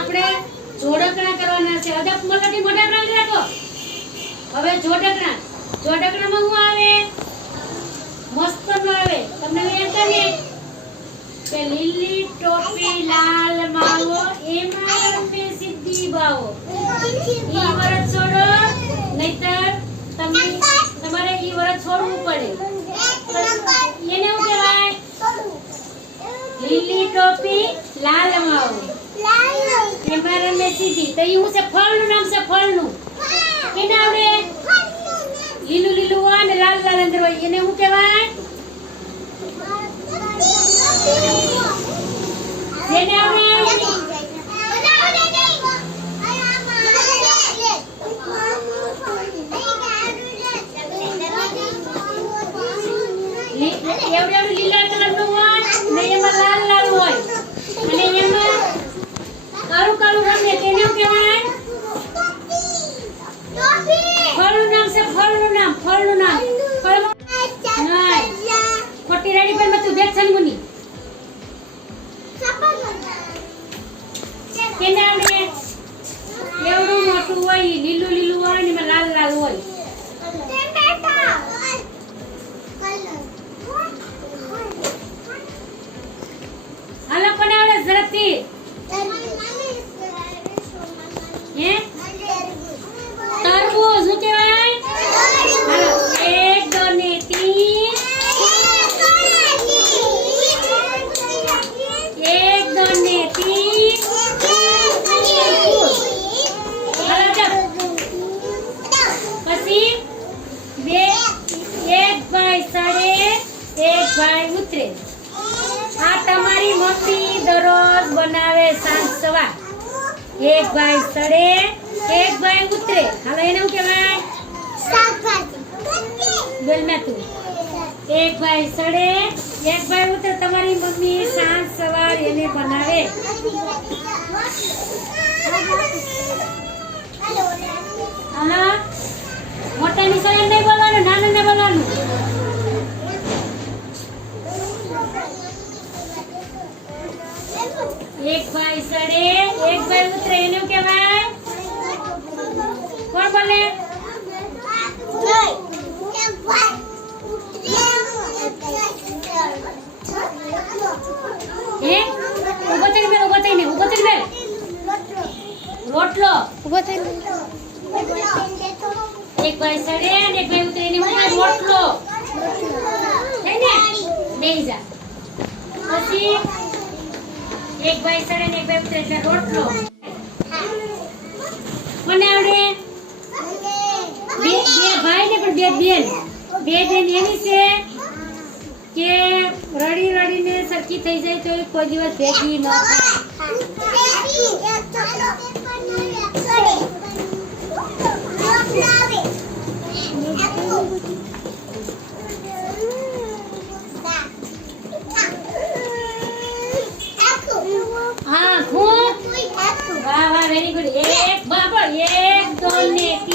આપણે જોડકણા કરવાના છે. હવે મલટી મોટા પ્રાણ રાખો. હવે જોડકણા. જોડકણામાં હું આવે? મસ્તનો આવે. તમને યાદ કરીએ? કે લીલી ટોપી, લાલ માવો એમાં રમે સિદ્ધિ બાવો ઈ વરત છોડો, નહીતર તમે તમારે ઈ વરત છોડવું પડે. એને હું કહેવાય? લીલી ટોપી, લાલ માવો લાલ એમાં રમે સીધી તો ઈ હું છે ફળનું નામ છે ફળનું. એને આવડે લીલું લીલું હોય ને લાલ લાલ અંદર હોય. એને શું કહેવાય? જેને એવડે એવડું એવડું લીલા તેને આપણે એવડું મોટું હોય લીલું લીલું હોય ને એમાં લાલ લાલ હોય. હાલો પણ આવડે ઝડપથી? હે? ભાઈ ઉતરે. આ તમારી મમ્મી દરરોજ બનાવે સાંજ સવાર. એક ભાઈ ચડે એક ભાઈ ઉતરે. હાલો એને શું કહેવાય? બોલ મેં તું એક ભાઈ ચડે એક ભાઈ ઉતરે. તમારી મમ્મી સાંજ સવાર એને બનાવે. ચડે એક ભાઈ ઉતરે એને શું કહેવાય કોણ બોલે હે ઊભો થઈને બેલ ઊભો થઈને ઊભો થઈને બેલ રોટલો એક ભાઈ ચડે અને એક ભાઈ ઉતરે એને શું કહેવાય રોટલો છે ને બેહી જા પછી એક ભાઈ ચડે ને એક ભાઈ ઉતરે એટલે રોટલો કોને આવડે? બે બે ભાઈ ને પણ બે બેન. બે બેન એની છે કે રડી રડીને સરખી થઈ જાય તો કોઈ દિવસ ભેગી ન થાય. આવા વેરી ગુડ એક બાબો એક દોન ને